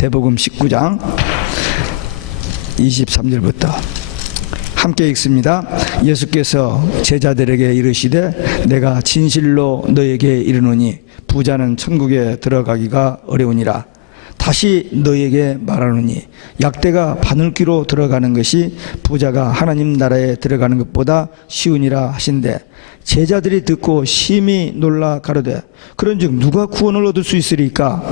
마태복음 19장 23절부터 함께 읽습니다. 예수께서 제자들에게 이르시되 내가 진실로 너에게 이르노니 부자는 천국에 들어가기가 어려우니라. 다시 너에게 말하노니 약대가 바늘귀로 들어가는 것이 부자가 하나님 나라에 들어가는 것보다 쉬우니라 하신대. 제자들이 듣고 심히 놀라 가로되 그런즉 누가 구원을 얻을 수 있으리까?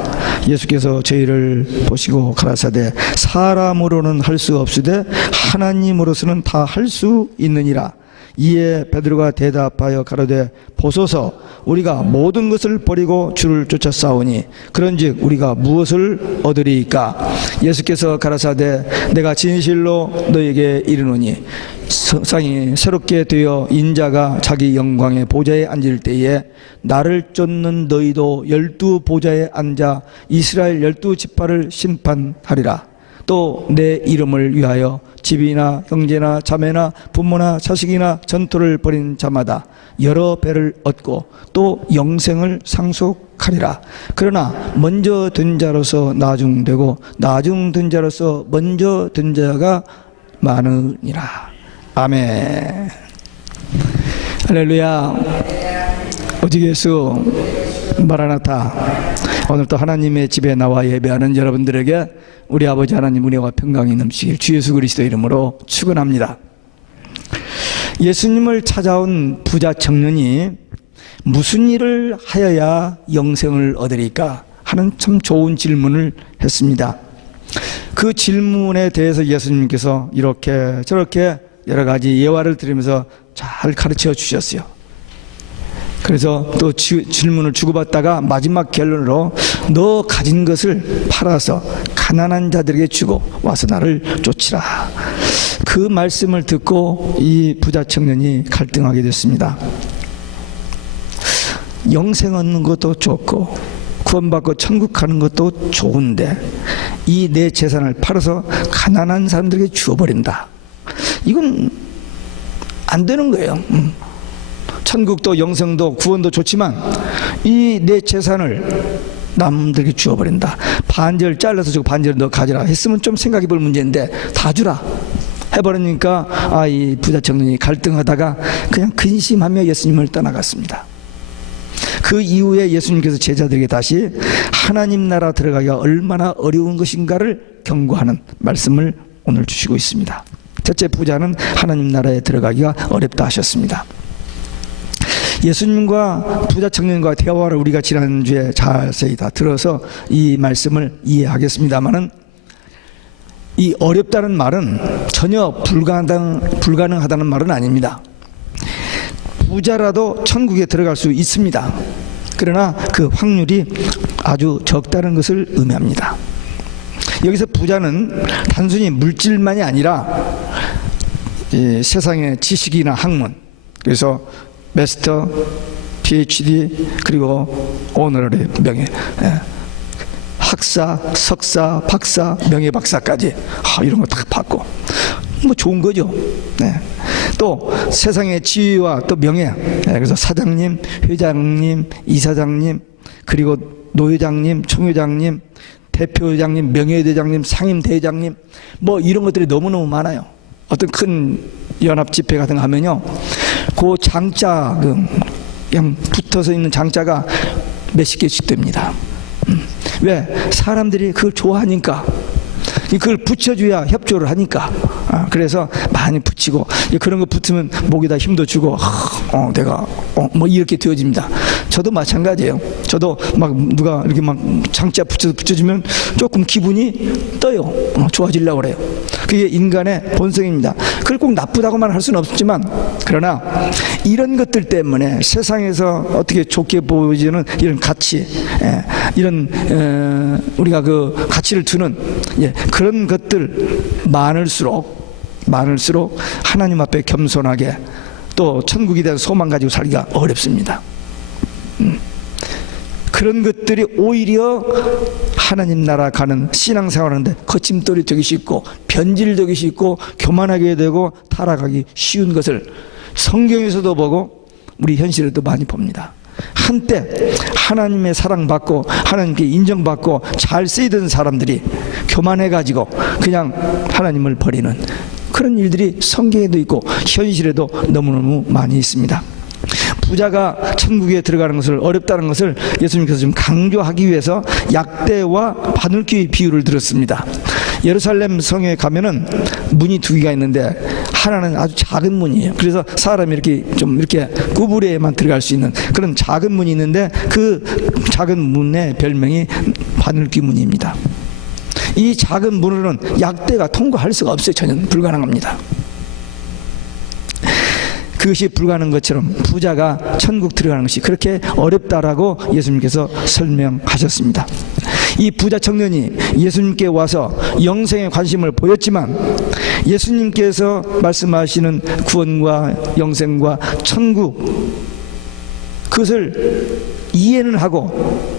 예수께서 저희를 보시고 가라사대 사람으로는 할 수 없으되 하나님으로서는 다 할 수 있느니라 이에 베드로가 대답하여 가로되 보소서 우리가 모든 것을 버리고 주를 쫓아 싸우니 그런즉 우리가 무엇을 얻으리이까? 예수께서 가라사대 내가 진실로 너에게 이르노니 세상이 새롭게 되어 인자가 자기 영광의 보좌에 앉을 때에 나를 쫓는 너희도 열두 보좌에 앉아 이스라엘 열두 지파를 심판하리라. 또 내 이름을 위하여 집이나 형제나 자매나 부모나 자식이나 전토를 벌인 자마다 여러 배를 얻고 또 영생을 상속하리라. 그러나 먼저 된 자로서 나중되고 나중 된 자로서 먼저 된 자가 많으니라. 아멘. 할렐루야. 오직 예수 마라나타. 오늘 또 하나님의 집에 나와 예배하는 여러분들에게 우리 아버지 하나님 은혜와 평강이 넘치길 주 예수 그리스도 이름으로 축원합니다. 예수님을 찾아온 부자 청년이 무슨 일을 하여야 영생을 얻으리까 하는 참 좋은 질문을 했습니다. 그 질문에 대해서 예수님께서 이렇게 저렇게 여러 가지 예화를 들으면서 잘 가르쳐 주셨어요. 그래서 또 지- 질문을 주고받다가 마지막 결론으로 너 가진 것을 팔아서 가난한 자들에게 주고 와서 나를 쫓으라. 그 말씀을 듣고 이 부자 청년이 갈등하게 됐습니다. 영생 얻는 것도 좋고 구원받고 천국 가는 것도 좋은데 이 내 재산을 팔아서 가난한 사람들에게 주어버린다. 이건 안 되는 거예요. 음. 천국도 영생도 구원도 좋지만 이 내 재산을 남들에게 주어버린다. 반절 잘라서 주고 반절 너 가져라 했으면 좀 생각해 볼 문제인데 다 주라. 해버리니까 아 이 부자 청년이 갈등하다가 그냥 근심하며 예수님을 떠나갔습니다. 그 이후에 예수님께서 제자들에게 다시 하나님 나라 들어가기가 얼마나 어려운 것인가를 경고하는 말씀을 오늘 주시고 있습니다. 첫째 부자는 하나님 나라에 들어가기가 어렵다 하셨습니다. 예수님과 부자 청년과 대화를 우리가 지난주에 자세히 다 들어서 이 말씀을 이해하겠습니다만은 이 어렵다는 말은 전혀 불가능, 불가능하다는 말은 아닙니다. 부자라도 천국에 들어갈 수 있습니다. 그러나 그 확률이 아주 적다는 것을 의미합니다. 여기서 부자는 단순히 물질만이 아니라 이 세상의 지식이나 학문, 그래서 마스터, PhD 그리고 오너러리 명예, 예. 학사, 석사, 박사, 명예 박사까지 아, 이런 거 다 받고 뭐 좋은 거죠. 네. 또 세상의 지위와 또 명예, 네, 그래서 사장님, 회장님, 이사장님, 그리고 노회장님, 총회장님, 대표회장님, 명예대장님, 상임대장님, 뭐 이런 것들이 너무너무 많아요. 어떤 큰 연합 집회 같은 거 하면요. 그 장자, 그 그냥 붙어서 있는 장자가 몇십 개씩 됩니다. 음. 왜? 사람들이 그걸 좋아하니까. 그걸 붙여줘야 협조를 하니까. 아, 그래서 많이 붙이고 그런 거 붙으면 목에다 힘도 주고 어, 내가 어, 뭐 이렇게 되어집니다. 저도 마찬가지예요. 저도 막 누가 이렇게 막 장자 붙여서 붙여주면 조금 기분이 떠요. 어, 좋아지려고 그래요. 그게 인간의 본성입니다. 그걸 꼭 나쁘다고만 할 수는 없지만 그러나 이런 것들 때문에 세상에서 어떻게 좋게 보이지는 이런 가치, 예, 이런 에, 우리가 그 가치를 두는 예, 그런 것들 많을수록 많을수록 하나님 앞에 겸손하게 또 천국에 대한 소망 가지고 살기가 어렵습니다. 음. 그런 것들이 오히려 하나님 나라 가는 신앙생활하는데 거침돌이 되기 쉽고 변질되기 쉽고 교만하게 되고 타락하기 쉬운 것을 성경에서도 보고 우리 현실에도 많이 봅니다. 한때 하나님의 사랑받고 하나님께 인정받고 잘 쓰이던 사람들이 교만해가지고 그냥 하나님을 버리는 그런 일들이 성경에도 있고 현실에도 너무너무 많이 있습니다. 부자가 천국에 들어가는 것을 어렵다는 것을 예수님께서 좀 강조하기 위해서 약대와 바늘귀 비유를 들었습니다. 예루살렘 성에 가면은 문이 두 개가 있는데 하나는 아주 작은 문이에요. 그래서 사람이 이렇게 좀 이렇게 구부레에만 들어갈 수 있는 그런 작은 문이 있는데 그 작은 문의 별명이 바늘귀 문입니다. 이 작은 문으로는 약대가 통과할 수가 없어요. 전혀 불가능합니다. 그것이 불가능한 것처럼 부자가 천국 들어가는 것이 그렇게 어렵다라고 예수님께서 설명하셨습니다. 이 부자 청년이 예수님께 와서 영생에 관심을 보였지만 예수님께서 말씀하시는 구원과 영생과 천국 그것을 이해는 하고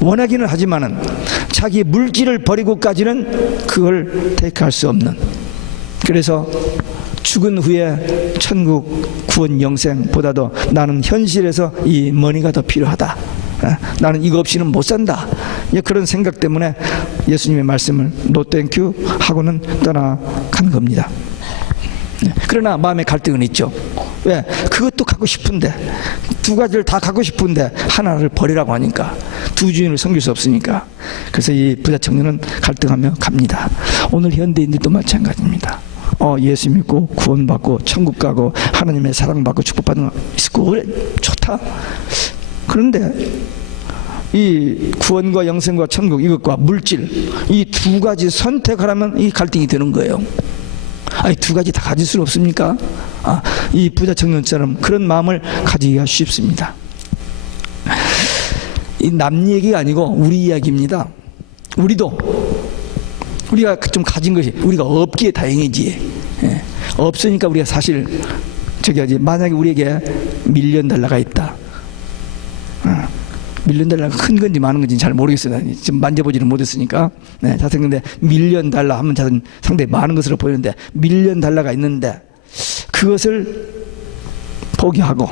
원하기는 하지만은 자기 물질을 버리고까지는 그걸 택할 수 없는 그래서 죽은 후에 천국 구원 영생보다도 나는 현실에서 이 머니가 더 필요하다. 어, 나는 이거 없이는 못 산다. 예, 그런 생각 때문에 예수님의 말씀을 노땡큐 하고는 떠나간 겁니다. 네, 그러나 마음에 갈등은 있죠. 왜? 그것도 갖고 싶은데 두 가지를 다 갖고 싶은데 하나를 버리라고 하니까 두 주인을 섬길 수 없으니까 그래서 이 부자 청년은 갈등하며 갑니다. 오늘 현대인들도 마찬가지입니다. 어, 예수 믿고 구원받고 천국 가고 하나님의 사랑받고 축복받는 거 좋다. 그런데 이 구원과 영생과 천국 이것과 물질 이 두 가지 선택하라면 이 갈등이 되는 거예요. 아니 두 가지 다 가질 수 없습니까? 아, 이 부자 청년처럼 그런 마음을 가지기가 쉽습니다. 이 남 얘기가 아니고 우리 이야기입니다. 우리도 우리가 좀 가진 것이 우리가 없기에 다행이지. 예. 없으니까 우리가 사실 저기 하지 만약에 우리에게 밀리언 달러가 있다. 어. 밀리언 달러가 큰 건지 많은 건지 잘 모르겠어요. 나 지금 만져보지는 못했으니까. 네, 자세히 근데 밀리언 달러 하면 자세히 상당히 많은 것으로 보이는데 밀리언 달러가 있는데 그것을 포기하고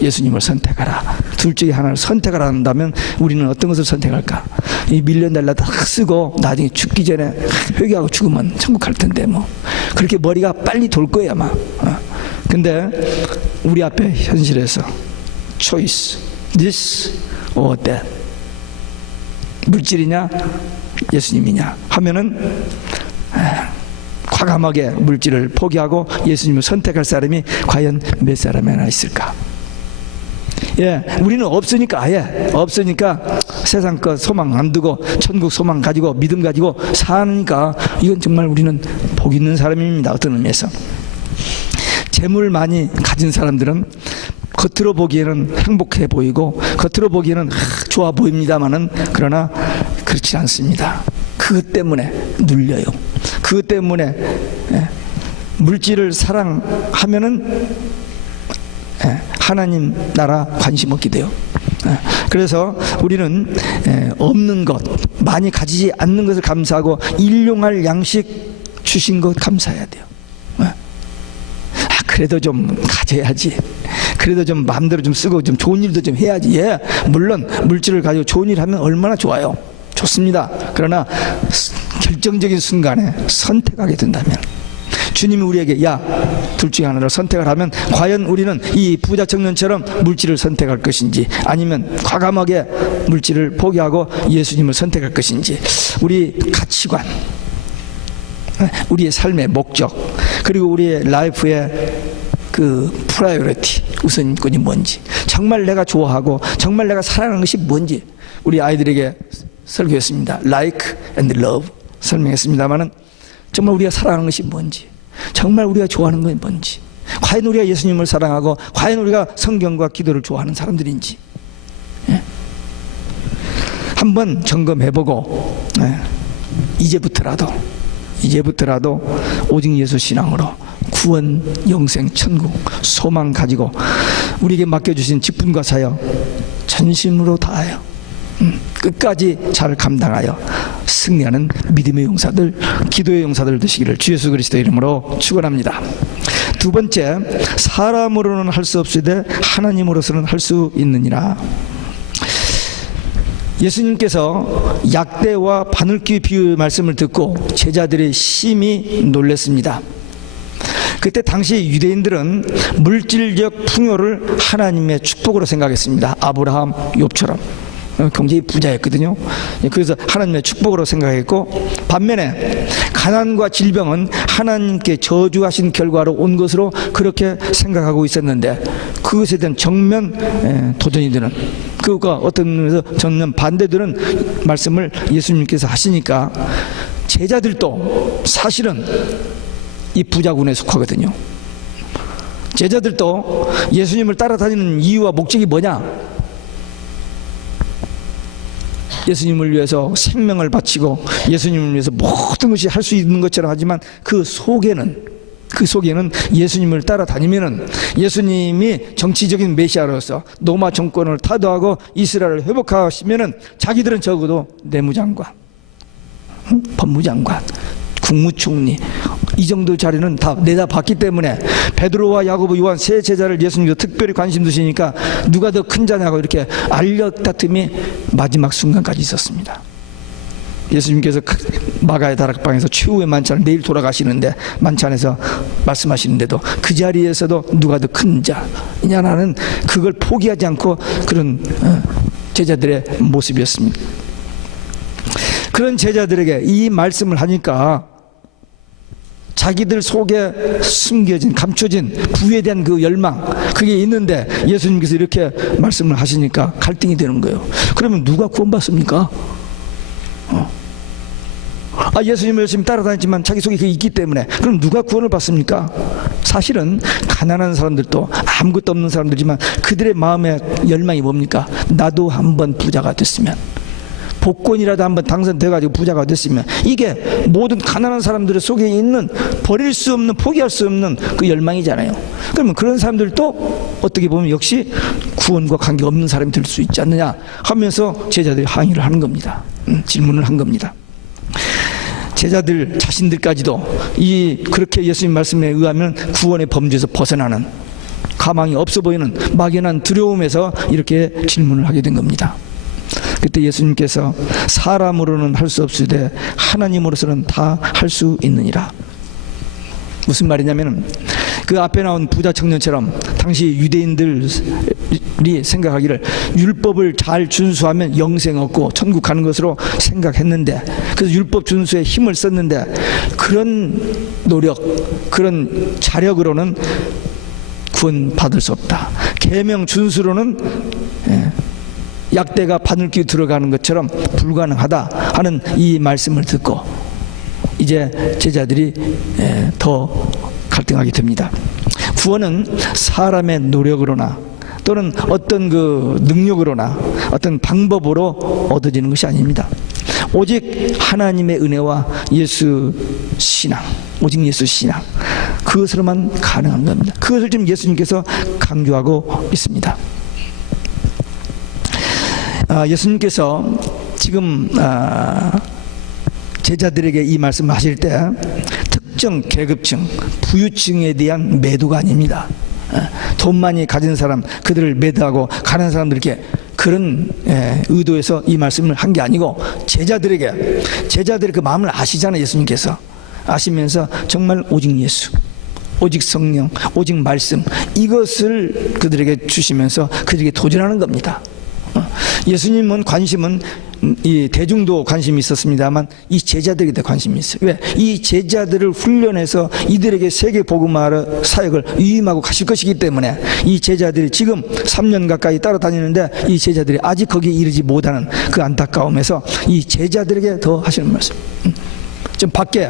예수님을 선택하라. 둘 중에 하나를 선택하라 한다면 우리는 어떤 것을 선택할까? 이 밀리언 달러 다 쓰고 나중에 죽기 전에 회개하고 죽으면 천국 갈 텐데 뭐 그렇게 머리가 빨리 돌 거야 아마. 어. 근데 우리 앞에 현실에서 choice this or that 물질이냐 예수님이냐 하면은 에, 과감하게 물질을 포기하고 예수님을 선택할 사람이 과연 몇 사람이나 있을까? 예, 우리는 없으니까 아예 없으니까 세상 것 소망 안 두고 천국 소망 가지고 믿음 가지고 사니까 이건 정말 우리는 복 있는 사람입니다. 어떤 의미에서 재물 많이 가진 사람들은 겉으로 보기에는 행복해 보이고 겉으로 보기에는 하, 좋아 보입니다만은 그러나 그렇지 않습니다. 그것 때문에 눌려요. 그것 때문에 예, 물질을 사랑하면은 예, 하나님 나라 관심 없게 돼요. 예, 그래서 우리는 예, 없는 것, 많이 가지지 않는 것을 감사하고 일용할 양식 주신 것 감사해야 돼요. 예. 아, 그래도 좀 가져야지. 그래도 좀 마음대로 좀 쓰고 좀 좋은 일도 좀 해야지. 예, 물론 물질을 가지고 좋은 일 하면 얼마나 좋아요. 좋습니다. 그러나 결정적인 순간에 선택하게 된다면 주님이 우리에게 야 둘 중에 하나를 선택을 하면 과연 우리는 이 부자 청년처럼 물질을 선택할 것인지 아니면 과감하게 물질을 포기하고 예수님을 선택할 것인지 우리 가치관 우리의 삶의 목적 그리고 우리의 라이프의 그 프라이어리티 우선권이 뭔지 정말 내가 좋아하고 정말 내가 사랑하는 것이 뭔지 우리 아이들에게 설교했습니다. Like and love 설명했습니다만은 정말 우리가 사랑하는 것이 뭔지 정말 우리가 좋아하는 건 뭔지 과연 우리가 예수님을 사랑하고 과연 우리가 성경과 기도를 좋아하는 사람들인지 예? 한번 점검해보고 예? 이제부터라도 이제부터라도 오직 예수 신앙으로 구원, 영생, 천국 소망 가지고 우리에게 맡겨주신 직분과 사역 전심으로 다하여 음, 끝까지 잘 감당하여 승리하는 믿음의 용사들, 기도의 용사들 되시기를 주 예수 그리스도 이름으로 축원합니다. 두 번째, 사람으로는 할 수 없으되 하나님으로서는 할 수 있느니라. 예수님께서 약대와 바늘귀 비유 말씀을 듣고 제자들이 심히 놀랐습니다. 그때 당시 유대인들은 물질적 풍요를 하나님의 축복으로 생각했습니다. 아브라함, 욥처럼. 어, 굉장히 부자였거든요. 예, 그래서 하나님의 축복으로 생각했고 반면에 가난과 질병은 하나님께 저주하신 결과로 온 것으로 그렇게 생각하고 있었는데 그것에 대한 정면 예, 도전이 되는 그가 어떤 면에서 정면 반대되는 말씀을 예수님께서 하시니까 제자들도 사실은 이 부자군에 속하거든요. 제자들도 예수님을 따라다니는 이유와 목적이 뭐냐? 예수님을 위해서 생명을 바치고 예수님을 위해서 모든 것이 할 수 있는 것처럼 하지만 그 속에는 그 속에는 예수님을 따라다니면은 예수님이 정치적인 메시아로서 로마 정권을 타도하고 이스라엘을 회복하시면은 자기들은 적어도 내무장관, 응? 법무장관, 국무총리 이 정도 자리는 다 내다 봤기 때문에 베드로와 야고보 요한 세 제자를 예수님께서 특별히 관심 두시니까 누가 더 큰 자냐고 이렇게 알력 다툼이 마지막 순간까지 있었습니다. 예수님께서 그 마가의 다락방에서 최후의 만찬을 내일 돌아가시는데 만찬에서 말씀하시는데도 그 자리에서도 누가 더 큰 자냐라는 그걸 포기하지 않고 그런 어, 제자들의 모습이었습니다. 그런 제자들에게 이 말씀을 하니까 자기들 속에 숨겨진 감춰진 부에 대한 그 열망 그게 있는데 예수님께서 이렇게 말씀을 하시니까 갈등이 되는 거예요. 그러면 누가 구원받습니까? 어. 아 예수님을 열심히 따라다녔지만 자기 속에 그게 있기 때문에 그럼 누가 구원을 받습니까? 사실은 가난한 사람들도 아무것도 없는 사람들이지만 그들의 마음의 열망이 뭡니까? 나도 한번 부자가 됐으면 복권이라도 한번 당선돼가지고 부자가 됐으면 이게 모든 가난한 사람들의 속에 있는 버릴 수 없는 포기할 수 없는 그 열망이잖아요. 그러면 그런 사람들도 어떻게 보면 역시 구원과 관계 없는 사람이 될 수 있지 않느냐 하면서 제자들이 항의를 하는 겁니다. 음, 질문을 한 겁니다. 제자들 자신들까지도 이 그렇게 예수님 말씀에 의하면 구원의 범주에서 벗어나는 가망이 없어 보이는 막연한 두려움에서 이렇게 질문을 하게 된 겁니다. 그때 예수님께서 사람으로는 할 수 없으되 하나님으로서는 다 할 수 있느니라. 무슨 말이냐면은 그 앞에 나온 부자 청년처럼 당시 유대인들이 생각하기를 율법을 잘 준수하면 영생 얻고 천국 가는 것으로 생각했는데 그래서 율법 준수에 힘을 썼는데 그런 노력 그런 자력으로는 구원 받을 수 없다. 계명 준수로는 예, 약대가 바늘기 들어가는 것처럼 불가능하다 하는 이 말씀을 듣고 이제 제자들이 예, 더 갈등하게 됩니다. 구원은 사람의 노력으로나 또는 어떤 그 능력으로나 어떤 방법으로 얻어지는 것이 아닙니다. 오직 하나님의 은혜와 예수 신앙, 오직 예수 신앙 그것으로만 가능한 겁니다. 그것을 지금 예수님께서 강조하고 있습니다. 아, 예수님께서 지금 아, 제자들에게 이 말씀을 하실 때 특정 계급층, 부유층에 대한 매도가 아닙니다. 아, 돈 많이 가진 사람, 그들을 매도하고 가는 사람들 이렇게 그런 예, 의도에서 이 말씀을 한 게 아니고 제자들에게 제자들의 그 마음을 아시잖아요 예수님께서 아시면서 정말 오직 예수 오직 성령 오직 말씀 이것을 그들에게 주시면서 그들에게 도전하는 겁니다 어, 예수님은 관심은 음, 이 대중도 관심이 있었습니다만 이 제자들에게 더 관심이 있어요. 왜? 이 제자들을 훈련해서 이들에게 세계 복음화 사역을 위임하고 가실 것이기 때문에 이 제자들이 지금 3년 가까이 따라다니는데 이 제자들이 아직 거기에 이르지 못하는 그 안타까움에서 이 제자들에게 더 하시는 말씀. 음. 좀 밖에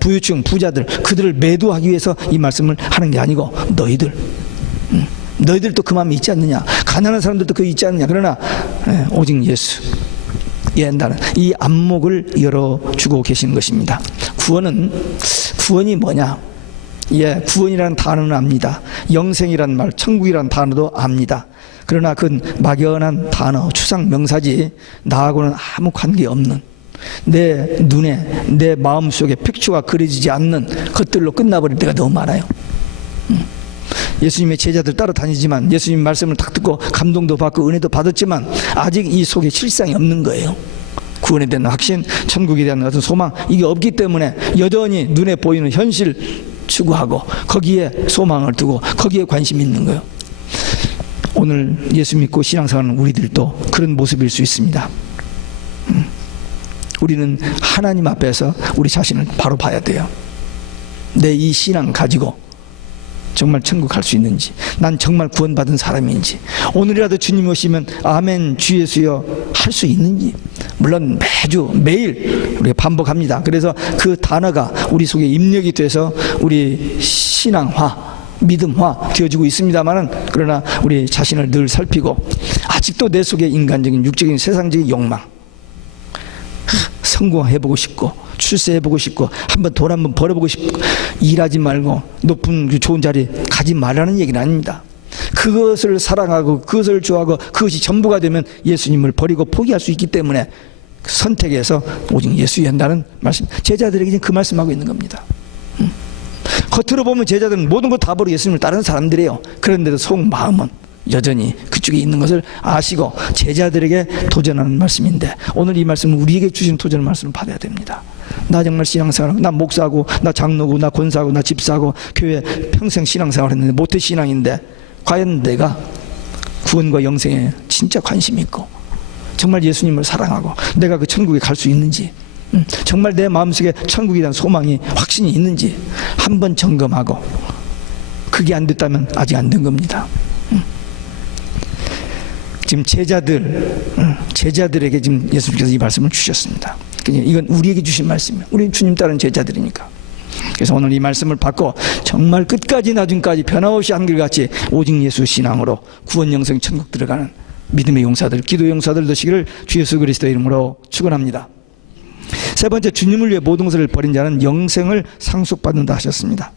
부유층 부자들 그들을 매도하기 위해서 이 말씀을 하는 게 아니고 너희들 음. 너희들도 그 마음이 있지 않느냐? 가난한 사람들도 그 있지 않느냐? 그러나 예, 오직 예수. 이해한다는 이 안목을 열어주고 계시는 것입니다. 구원은 구원이 뭐냐? 예 구원이라는 단어는 압니다. 영생이라는 말 천국이라는 단어도 압니다. 그러나 그건 막연한 단어, 추상 명사지 나하고는 아무 관계 없는 내 눈에 내 마음 속에 픽처가 그려지지 않는 것들로 끝나버릴 때가 너무 많아요. 음. 예수님의 제자들 따라다니지만 예수님 말씀을 딱 듣고 감동도 받고 은혜도 받았지만 아직 이 속에 실상이 없는 거예요. 구원에 대한 확신, 천국에 대한 어떤 소망 이게 없기 때문에 여전히 눈에 보이는 현실 추구하고 거기에 소망을 두고 거기에 관심이 있는 거예요. 오늘 예수 믿고 신앙생활하는 우리들도 그런 모습일 수 있습니다. 음. 우리는 하나님 앞에서 우리 자신을 바로 봐야 돼요. 내 이 신앙 가지고 정말 천국 갈 수 있는지, 난 정말 구원받은 사람인지, 오늘이라도 주님 오시면 아멘 주 예수여 할 수 있는지, 물론 매주 매일 우리가 반복합니다. 그래서 그 단어가 우리 속에 입력이 돼서 우리 신앙화, 믿음화 되어지고 있습니다만은 그러나 우리 자신을 늘 살피고 아직도 내 속에 인간적인 육적인 세상적인 욕망, 성공해보고 싶고 출세해보고 싶고 한번 돈 한번 벌어보고 싶고 일하지 말고 높은 그 좋은 자리 가지 말라는 얘기는 아닙니다. 그것을 사랑하고 그것을 좋아하고 그것이 전부가 되면 예수님을 버리고 포기할 수 있기 때문에 선택해서 오직 예수 한다는 말씀 제자들에게 그 말씀하고 있는 겁니다. 음. 겉으로 보면 제자들은 모든 것다 버리고 예수님을 따르는 사람들이에요. 그런데도 속 마음은 여전히 그쪽에 있는 것을 아시고 제자들에게 도전하는 말씀인데 오늘 이 말씀은 우리에게 주신 도전의 말씀을 받아야 됩니다. 나 정말 신앙생활, 나 목사고, 나 장로고, 나 권사고, 나 집사고, 교회 평생 신앙생활 했는데 모태 신앙인데 과연 내가 구원과 영생에 진짜 관심 있고 정말 예수님을 사랑하고 내가 그 천국에 갈 수 있는지 음, 정말 내 마음속에 천국에 대한 소망이 확신이 있는지 한번 점검하고 그게 안 됐다면 아직 안 된 겁니다. 지금 제자들, 음, 제자들에게 지금 예수님께서 이 말씀을 주셨습니다. 그냥 이건 우리에게 주신 말씀이에요. 우리 주님 따른 제자들이니까. 그래서 오늘 이 말씀을 받고 정말 끝까지 나중까지 변함없이 한결같이 오직 예수 신앙으로 구원 영생 천국 들어가는 믿음의 용사들, 기도 용사들 되시기를 주 예수 그리스도 이름으로 축원합니다. 세 번째 주님을 위해 모든 것을 버린 자는 영생을 상속받는다 하셨습니다.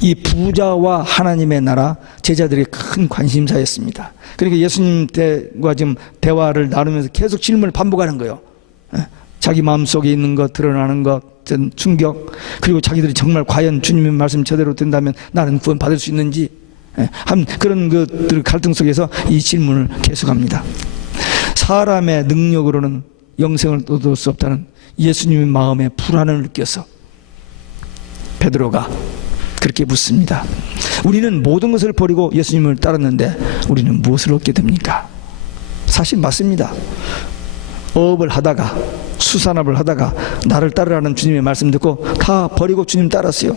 이 부자와 하나님의 나라 제자들의 큰 관심사였습니다. 그러니까 예수님과 지금 대화를 나누면서 계속 질문을 반복하는 거예요. 예? 자기 마음속에 있는 것 드러나는 것전 충격 그리고 자기들이 정말 과연 주님의 말씀 제대로 된다면 나는 구원 받을 수 있는지 예? 한 그런 것들 갈등 속에서 이 질문을 계속합니다. 사람의 능력으로는 영생을 얻을 수 없다는 예수님의 마음에 불안을 느껴서 베드로가 그렇게 묻습니다. 우리는 모든 것을 버리고 예수님을 따랐는데 우리는 무엇을 얻게 됩니까? 사실 맞습니다. 어업을 하다가 수산업을 하다가 나를 따르라는 주님의 말씀 듣고 다 버리고 주님 따랐어요.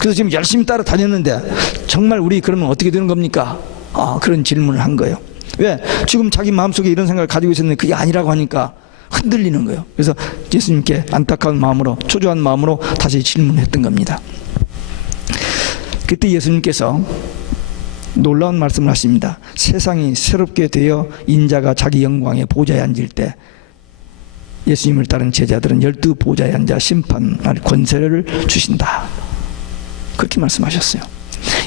그래서 지금 열심히 따라 다녔는데 정말 우리 그러면 어떻게 되는 겁니까? 아, 그런 질문을 한 거예요. 왜? 지금 자기 마음속에 이런 생각을 가지고 있었는데 그게 아니라고 하니까 흔들리는 거예요. 그래서 예수님께 안타까운 마음으로 초조한 마음으로 다시 질문했던 겁니다. 그때 예수님께서 놀라운 말씀을 하십니다. 세상이 새롭게 되어 인자가 자기 영광의 보좌에 앉을 때 예수님을 따른 제자들은 열두 보좌에 앉아 심판할 권세를 주신다. 그렇게 말씀하셨어요.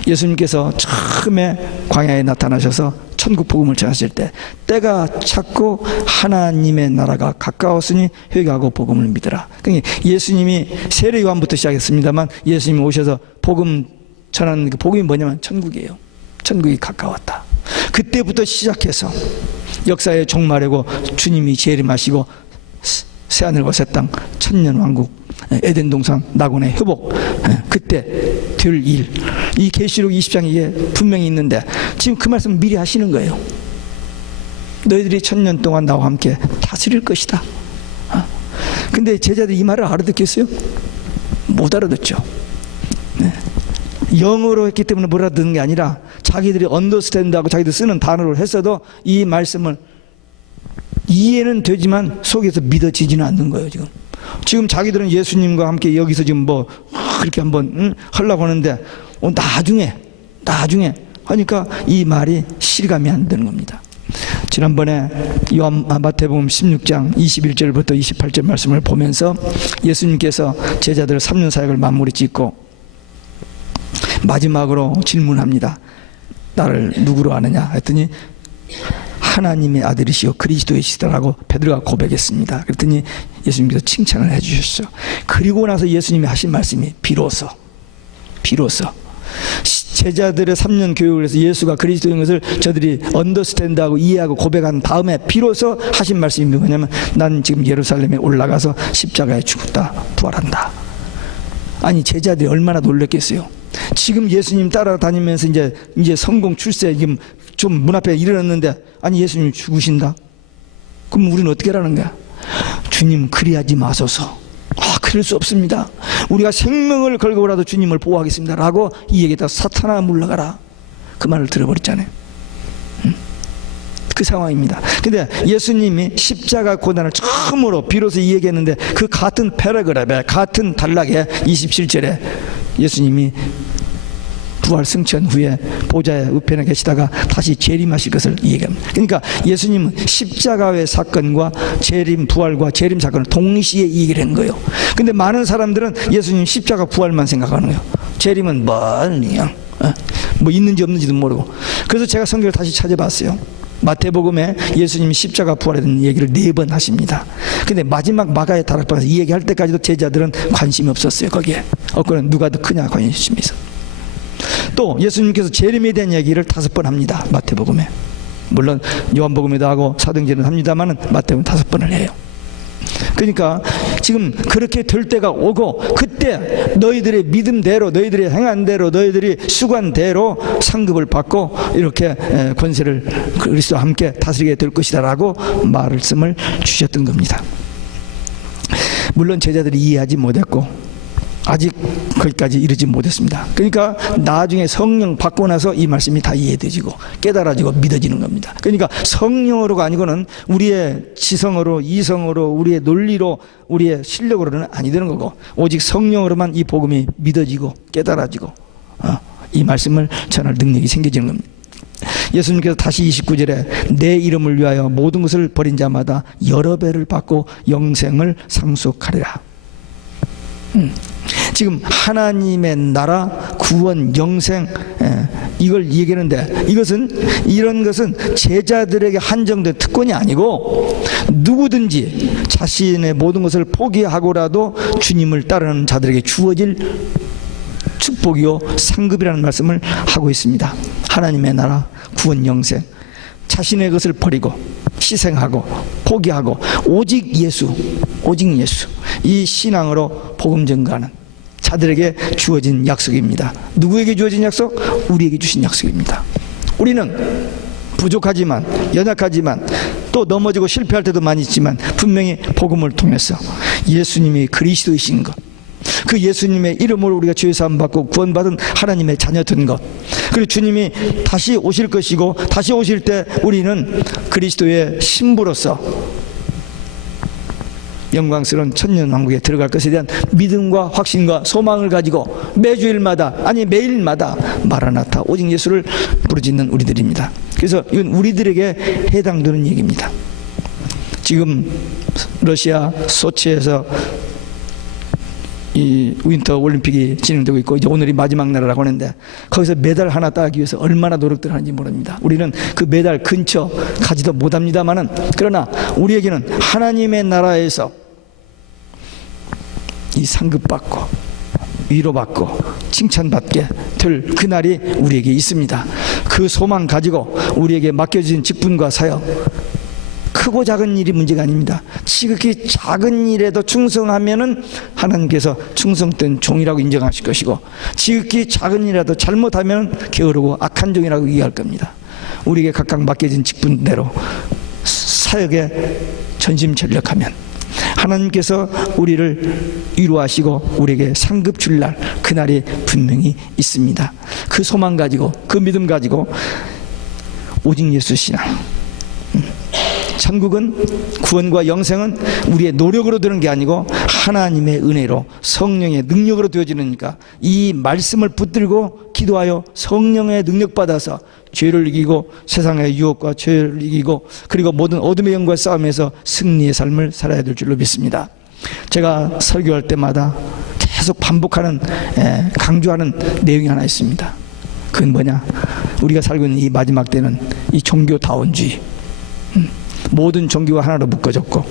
예수님께서 처음에 광야에 나타나셔서 천국 복음을 전하실 때 때가 찼고 하나님의 나라가 가까웠으니 회개하고 복음을 믿으라. 그러니까 예수님이 세례 요한부터 시작했습니다만 예수님이 오셔서 복음 전하는 그 복음이 뭐냐면 천국이에요. 천국이 가까웠다. 그때부터 시작해서 역사의 종말이고 주님이 재림하시고 새하늘과 새 땅 천년 왕국 에덴 동산 낙원의 회복 그때 될 일 이 계시록 20장에 분명히 있는데 지금 그 말씀 미리 하시는 거예요. 너희들이 천년 동안 나와 함께 다스릴 것이다. 어? 근데 제자들이 이 말을 알아듣겠어요? 못 알아듣죠. 네. 영어로 했기 때문에 못 알아듣는 게 아니라 자기들이 언더스탠드하고 자기들 쓰는 단어로 했어도 이 말씀을 이해는 되지만 속에서 믿어지지는 않는 거예요 지금. 지금 자기들은 예수님과 함께 여기서 지금 뭐 그렇게 한번 응? 하려고 하는데 어, 나중에 나중에 하니까 이 말이 실감이 안 되는 겁니다. 지난번에 요한 아, 마태복음 16장 21절부터 28절 말씀을 보면서 예수님께서 제자들 3년 사역을 마무리 짓고 마지막으로 질문합니다. 나를 누구로 아느냐 했더니 하나님의 아들이시요 그리스도이시다라고 베드로가 고백했습니다. 그랬더니 예수님께서 칭찬을 해주셨어요. 그리고 나서 예수님이 하신 말씀이 비로소 비로소 시- 제자들의 3년 교육을 해서 예수가 그리스도인 것을 저들이 언더스탠드하고 이해하고 고백한 다음에 비로소 하신 말씀이 뭐냐면 난 지금 예루살렘에 올라가서 십자가에 죽었다 부활한다. 아니 제자들이 얼마나 놀랬겠어요. 지금 예수님 따라다니면서 이제 이제 성공 출세 지금 좀 문 앞에 이르렀는데 아니 예수님 죽으신다. 그럼 우리는 어떻게 하라는 거야? 주님 그리하지 마소서. 아, 그럴 수 없습니다. 우리가 생명을 걸고라도 주님을 보호하겠습니다라고 이 얘기다 사탄아 물러가라. 그 말을 들어버렸잖아요. 음? 그 상황입니다. 근데 예수님이 십자가 고난을 처음으로 비로소 이 얘기했는데 그 같은 패러그랩에 같은 단락에 27절에 예수님이 부활 승천 후에 보좌의 우편에 계시다가 다시 재림하실 것을 얘기합니다. 그러니까 예수님은 십자가의 사건과 재림 부활과 재림 사건을 동시에 얘기를 한 거예요. 근데 많은 사람들은 예수님 십자가 부활만 생각하는 거예요. 재림은 멀리 그냥 어? 뭐 있는지 없는지도 모르고. 그래서 제가 성경을 다시 찾아봤어요. 마태복음에 예수님이 십자가 부활에 대한 얘기를 네 번 하십니다. 근데 마지막 마가의 다락방에서 이 얘기할 때까지도 제자들은 관심이 없었어요. 거기에. 어, 그럼 누가 더 크냐 관심이 있어. 또 예수님께서 재림에 대한 얘기를 다섯 번 합니다. 마태복음에. 물론 요한복음에도 하고 사도행전은 합니다만은 마태복음 다섯 번을 해요. 그러니까 지금 그렇게 될 때가 오고 그때 너희들의 믿음대로 너희들의 행한 대로 너희들이 수관 대로 상급을 받고 이렇게 에, 권세를 그리스도와 함께 다스리게 될 것이다라고 말씀을 주셨던 겁니다. 물론 제자들이 이해하지 못했고 아직 거기까지 이르지 못했습니다. 그러니까 나중에 성령 받고 나서 이 말씀이 다 이해되지고 깨달아지고 믿어지는 겁니다. 그러니까 성령으로가 아니고는 우리의 지성으로 이성으로 우리의 논리로 우리의 실력으로는 아니 되는 거고 오직 성령으로만 이 복음이 믿어지고 깨달아지고 어, 이 말씀을 전할 능력이 생겨지는 겁니다. 예수님께서 다시 29절에 내 이름을 위하여 모든 것을 버린 자마다 여러 배를 받고 영생을 상속하리라. 음. 지금 하나님의 나라 구원 영생 예, 이걸 얘기하는데 이것은 이런 것은 제자들에게 한정된 특권이 아니고 누구든지 자신의 모든 것을 포기하고라도 주님을 따르는 자들에게 주어질 축복이요 상급이라는 말씀을 하고 있습니다. 하나님의 나라 구원 영생 자신의 것을 버리고 희생하고 포기하고 오직 예수 오직 예수 이 신앙으로 복음 전가하는 자들에게 주어진 약속입니다. 누구에게 주어진 약속? 우리에게 주신 약속입니다. 우리는 부족하지만 연약하지만 또 넘어지고 실패할 때도 많이 있지만 분명히 복음을 통해서 예수님이 그리스도이신 것. 그 예수님의 이름으로 우리가 죄 사함 받고 구원받은 하나님의 자녀 된 것. 그리고 주님이 다시 오실 것이고 다시 오실 때 우리는 그리스도의 신부로서 영광스러운 천년 왕국에 들어갈 것에 대한 믿음과 확신과 소망을 가지고 매주일마다 아니 매일마다 마라나타 오직 예수를 부르짖는 우리들입니다. 그래서 이건 우리들에게 해당되는 얘기입니다. 지금 러시아 소치에서 이 윈터 올림픽이 진행되고 있고 이제 오늘이 마지막 날이라고 하는데 거기서 메달 하나 따기 위해서 얼마나 노력들 하는지 모릅니다. 우리는 그 메달 근처 가지도 못합니다만은 그러나 우리에게는 하나님의 나라에서 이 상급받고 위로받고 칭찬받게 될 그날이 우리에게 있습니다. 그 소망 가지고 우리에게 맡겨진 직분과 사역 크고 작은 일이 문제가 아닙니다. 지극히 작은 일에도 충성하면은 하나님께서 충성된 종이라고 인정하실 것이고 지극히 작은 일이라도 잘못하면 게으르고 악한 종이라고 얘기할 겁니다. 우리에게 각각 맡겨진 직분대로 사역에 전심전력하면 하나님께서 우리를 위로하시고 우리에게 상급 줄 날 그날이 분명히 있습니다. 그 소망 가지고 그 믿음 가지고 오직 예수 신앙 천국은 구원과 영생은 우리의 노력으로 되는 게 아니고 하나님의 은혜로 성령의 능력으로 되어지니까 이 말씀을 붙들고 기도하여 성령의 능력 받아서 죄를 이기고 세상의 유혹과 죄를 이기고 그리고 모든 어둠의 영과 싸움에서 승리의 삶을 살아야 될 줄로 믿습니다. 제가 설교할 때마다 계속 반복하는 에, 강조하는 내용이 하나 있습니다. 그건 뭐냐? 우리가 살고 있는 이 마지막 때는 이 종교다원주의 음, 모든 종교가 하나로 묶어졌고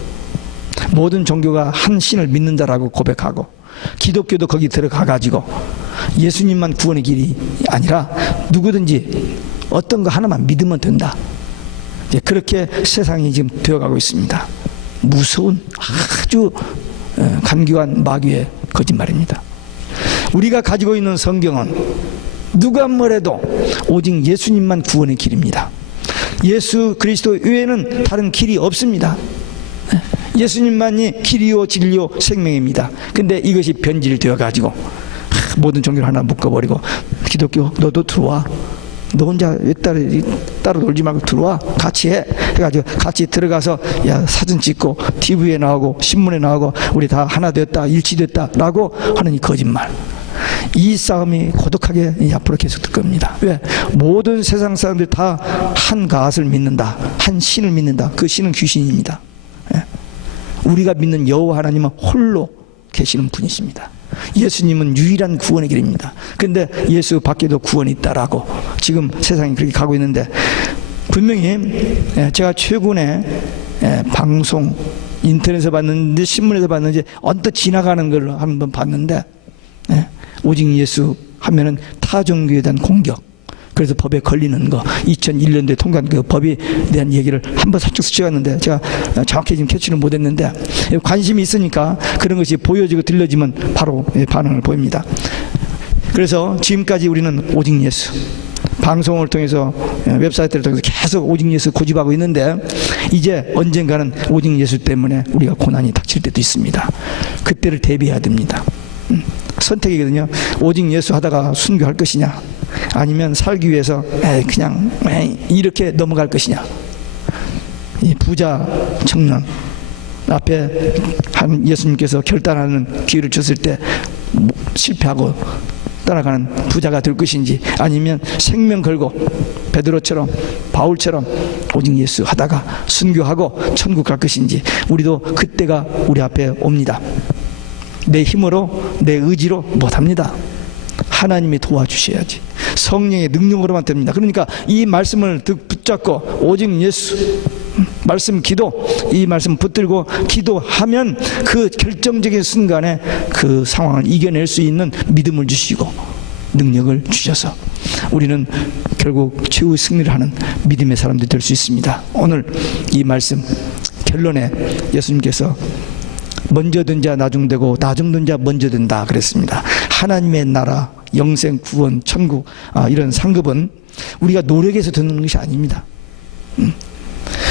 모든 종교가 한 신을 믿는다라고 고백하고 기독교도 거기 들어가 가지고 예수님만 구원의 길이 아니라 누구든지 어떤 거 하나만 믿으면 된다. 그렇게 세상이 지금 되어가고 있습니다. 무서운 아주 어, 간교한 마귀의 거짓말입니다. 우리가 가지고 있는 성경은 누가 뭐래도 오직 예수님만 구원의 길입니다. 예수 그리스도 외에는 다른 길이 없습니다. 예수님만이 길이요 진리요 생명입니다. 근데 이것이 변질되어 가지고 모든 종교를 하나 묶어버리고 기독교 너도 들어와. 너 혼자 왜 따로, 따로 놀지 말고 들어와 같이 해 해가지고 같이 들어가서 야 사진 찍고 TV에 나오고 신문에 나오고 우리 다 하나 됐다 일치됐다라고 하는 이 거짓말 이 싸움이 고독하게 이 앞으로 계속될 겁니다. 왜? 모든 세상 사람들 다한 가앗을 믿는다. 한 신을 믿는다. 그 신은 귀신입니다. 예? 우리가 믿는 여호와 하나님은 홀로 계시는 분이십니다. 예수님은 유일한 구원의 길입니다. 근데 예수 밖에도 구원이 있다라고 지금 세상이 그렇게 가고 있는데 분명히 예, 제가 최근에 예, 방송 인터넷에서 봤는지 신문에서 봤는지 언뜻 지나가는 걸 한번 봤는데 예, 오직 예수 하면은 타 종교에 대한 공격 그래서 법에 걸리는 거 2001년도에 통과한 그 법에 대한 얘기를 한번 살짝 스쳐갔는데 제가 정확히 지금 캐치를 못했는데 관심이 있으니까 그런 것이 보여지고 들려지면 바로 반응을 보입니다. 그래서 지금까지 우리는 오직 예수 방송을 통해서 웹사이트를 통해서 계속 오직 예수 고집하고 있는데 이제 언젠가는 오직 예수 때문에 우리가 고난이 닥칠 때도 있습니다. 그때를 대비해야 됩니다. 음, 선택이거든요. 오직 예수 하다가 순교할 것이냐 아니면 살기 위해서 에이, 그냥 에이, 이렇게 넘어갈 것이냐 이 부자 청년 앞에 한 예수님께서 결단하는 기회를 줬을 때 실패하고 따라가는 부자가 될 것인지 아니면 생명 걸고 베드로처럼 바울처럼 오직 예수 하다가 순교하고 천국 갈 것인지 우리도 그때가 우리 앞에 옵니다. 내 힘으로 내 의지로 못합니다. 하나님이 도와주셔야지. 성령의 능력으로만 됩니다. 그러니까 이 말씀을 붙잡고 오직 예수 말씀 기도 이 말씀 붙들고 기도하면 그 결정적인 순간에 그 상황을 이겨낼 수 있는 믿음을 주시고 능력을 주셔서 우리는 결국 최후 승리를 하는 믿음의 사람들이 될 수 있습니다. 오늘 이 말씀 결론에 예수님께서 먼저 든 자 나중 되고 나중 든 자 먼저 된다 그랬습니다. 하나님의 나라, 영생, 구원, 천국 아, 이런 상급은 우리가 노력해서 듣는 것이 아닙니다. 음.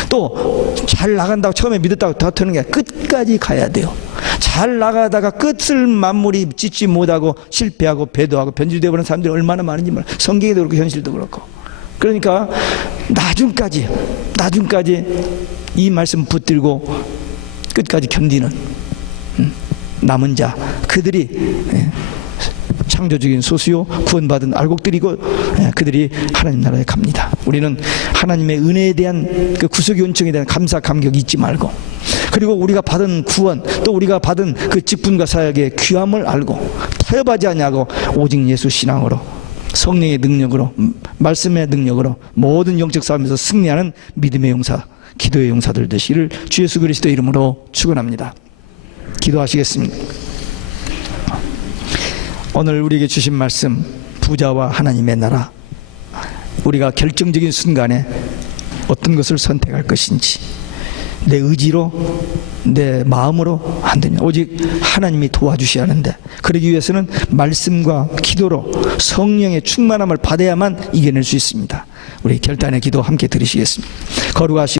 또잘 나간다고 처음에 믿었다고 더 트는 게 끝까지 가야 돼요. 잘 나가다가 끝을 마무리 짓지 못하고 실패하고 배도하고 변질되어 버린 사람들이 얼마나 많은지 몰라. 성경에도 그렇고 현실도 그렇고. 그러니까 나중까지 나중까지 이 말씀 붙들고 끝까지 견디는 음, 남은 자 그들이 예, 창조적인 소수요 구원받은 알곡들이고 예, 그들이 하나님 나라에 갑니다. 우리는 하나님의 은혜에 대한 그 구속의 은총에 대한 감사 감격 잊지 말고 그리고 우리가 받은 구원 또 우리가 받은 그 직분과 사역의 귀함을 알고 타협하지 않냐고 오직 예수 신앙으로 성령의 능력으로 음, 말씀의 능력으로 모든 영적 싸움에서 승리하는 믿음의 용사 기도의 용사들 되시기를 주 예수 그리스도 이름으로 축원합니다. 기도하시겠습니다. 오늘 우리에게 주신 말씀 부자와 하나님의 나라 우리가 결정적인 순간에 어떤 것을 선택할 것인지 내 의지로 내 마음으로 안 되냐 오직 하나님이 도와주셔야 하는데 그러기 위해서는 말씀과 기도로 성령의 충만함을 받아야만 이겨낼 수 있습니다 우리 결단의 기도 함께 들으시겠습니다 거룩하시